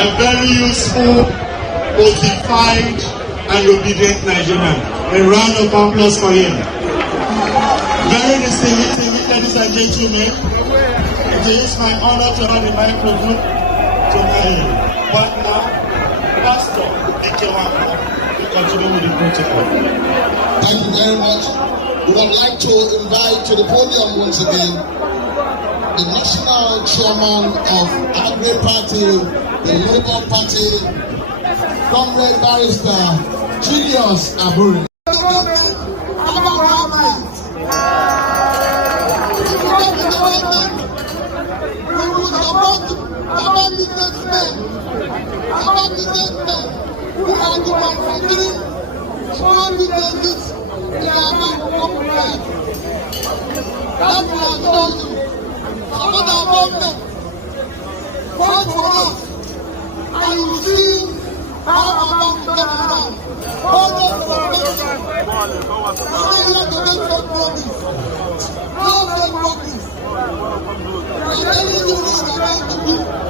a very useful, motivated, and obedient Nigerian. A round of applause for him. Very distinguished, ladies and gentlemen, it is my honor to hand the microphone to my partner, Pastor Ikewaka, to continue with the protocol. Thank you very much. We would like to invite to the podium once again the national chairman of ABIA Party, the Labour Party, Comrade Barrister Julius Aburi. Who are the manufacturing small businesses in our government. That's what I told you. Support our government. Vote for us. And you will see how our bank is going around. Hold on to our election. No here to make fake promise. No fake promise. We tell you what we are going to do.